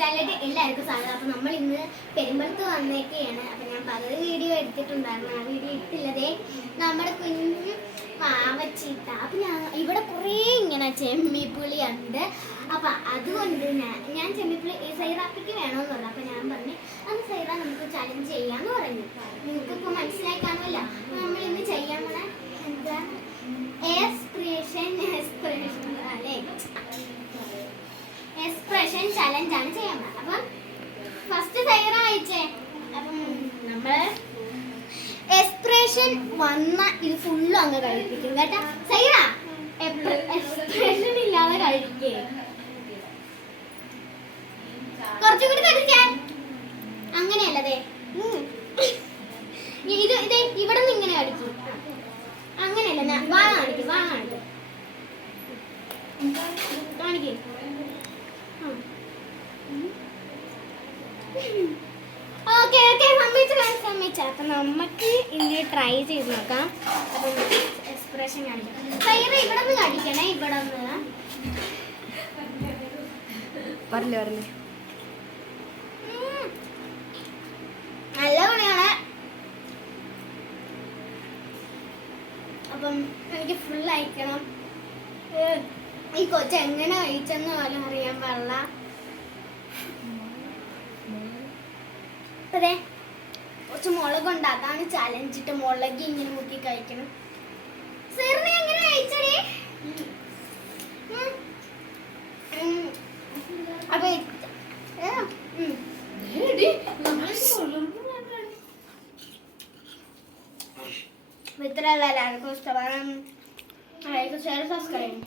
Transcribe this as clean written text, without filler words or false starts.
ചാനലിലേക്ക് എല്ലാവർക്കും സ്വാഗതം. അപ്പം നമ്മൾ ഇന്ന് പെരുമ്പലത്ത് വന്നേക്കാണ്. അപ്പം ഞാൻ പകുതി വീഡിയോ എടുത്തിട്ടുണ്ടായിരുന്നു, ആ വീഡിയോ ഇട്ടില്ലതേ നമ്മുടെ കുഞ്ഞു പാവച്ചിട്ട. അപ്പം ഇവിടെ കുറേ ഇങ്ങനെ ചെമ്മിപ്പുളി ഉണ്ട്. അപ്പം അതുകൊണ്ട് ഞാൻ ചെമ്മിപ്പുളി സൈറാപ്പിക്ക് വേണമെന്ന് പറഞ്ഞു. അപ്പം ഞാൻ പറഞ്ഞു അത് സൈറ നമുക്ക് ചലഞ്ച് ചെയ്യാമെന്ന് പറഞ്ഞു. നിങ്ങൾക്കിപ്പോൾ മനസ്സിലായി കാണുമല്ലോ. നമ്മൾ ഇന്ന് ചെയ്യാൻ പോണ എന്താ എക്സ്പ്രഷൻ അല്ലേ, എക്സ്പ്രഷൻ ചലഞ്ച് ആണ് ചെയ്യാൻ പോകുന്നത്. അപ്പം ഫസ്റ്റ് സൈറ അയച്ചേ. അപ്പം നമ്മൾ എക്സ്പ്രഷൻ വന്ന ഇത് ഫുള്ളും അങ്ങ് കഴിപ്പിക്കും കേട്ടാ. സൈറ എക്സ്പ്രഷൻ ഇല്ലാതെ കഴിക്കേ, കുറച്ചും കൂടി കഴിച്ചേ. അങ്ങനെയല്ലതേ, ഇത് ഇതേ ഇവിടെ നിന്ന് ഇങ്ങനെ കഴിക്കും. അങ്ങനെയല്ല, ഞാൻ വാ കാണിക്കും, വാ കാണിക്കും, കാണിക്കും. ഓക്കെ ഓക്കെ, സമ്മതിച്ചു. അപ്പം നമുക്ക് ഇനി ട്രൈ ചെയ്ത് നോക്കാം. അപ്പം എക്സ്പ്രഷൻ കാണിക്കാം. സൈറ ഇവിടെ നിന്ന് കാണിക്കണേ, ഇവിടെ നിന്ന് പറഞ്ഞേ. നല്ല പണിയാണ്. അപ്പം എനിക്ക് ഫുൾ അയക്കണം. ഈ കൊച്ച് എങ്ങനെ കഴിച്ചെന്ന് പോലും അറിയാൻ പാടില്ല. അതെ, കുറച്ച് മുളക് ഉണ്ടാക്കാണ് ചലഞ്ചിട്ട് മുളക് ഇങ്ങനെ മുക്കി കഴിക്കണം. സാറിന് എങ്ങനെ കഴിച്ചേ? അപ്പൊ ഇത്രയുള്ള എല്ലാവർക്കും ഇഷ്ടമാണ്. സബ്സ്ക്രൈബ്